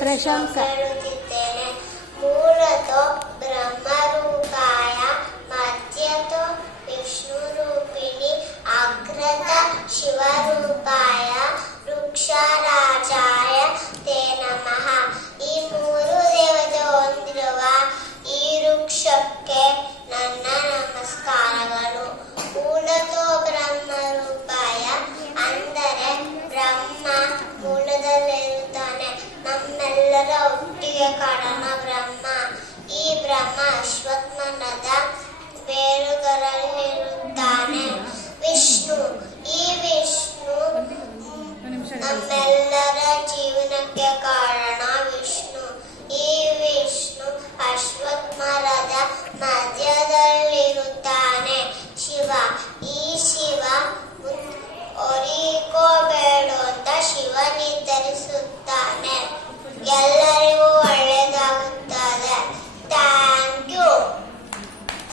ಪ್ರಶಂಸೆ ಹೇಳುತ್ತಿದ್ದೇನೆ. ಮೂಲತೋ ಬ್ರಹ್ಮರೂಪಾಯ ಮಧ್ಯತೋ ವಿಷ್ಣುರೂಪಿಣಿ ಅಗ್ರತ ಶಿವರೂಪಾಯ ವೃಕ್ಷರಾಜಾಯ ತೇ ನಮಃ. ಈ ಮೂರು ದೇವತೆ ಹೊಂದಿರುವ ಈ ವೃಕ್ಷಕ್ಕೆ ನನ್ನ ನಮಸ್ಕಾರಗಳು. ಮೂಲತೋ ಬ್ರಹ್ಮರೂಪಾಯ ಅಂದರೆ ಬ್ರಹ್ಮ ಮೂಲದಲ್ಲಿರುತ್ತಾನೆ, ನಮ್ಮೆಲ್ಲರ ಹುಟ್ಟಿಗೆ ಕಾರಣ ಬ್ರಹ್ಮ. ಈ ಬ್ರಹ್ಮ ಅಶ್ವತ್ಥಮರದ ಬೇರುಗಳಲ್ಲಿರುತ್ತಾನೆ. ವಿಷ್ಣು, ಈ ವಿಷ್ಣು ನಮ್ಮೆಲ್ಲರ ಜೀವನಕ್ಕೆ ಕಾರಣ ವಿಷ್ಣು. ಈ ವಿಷ್ಣು ಅಶ್ವತ್ಥಮರದ ಮಧ್ಯದಲ್ಲಿರುತ್ತಾನೆ. ಶಿವ, ಈ ಶಿವ ಹೊರಿಕೋಬೇಡು ಅಂತ ಶಿವ ನಿರ್ಧರಿಸುತ್ತಾನೆ.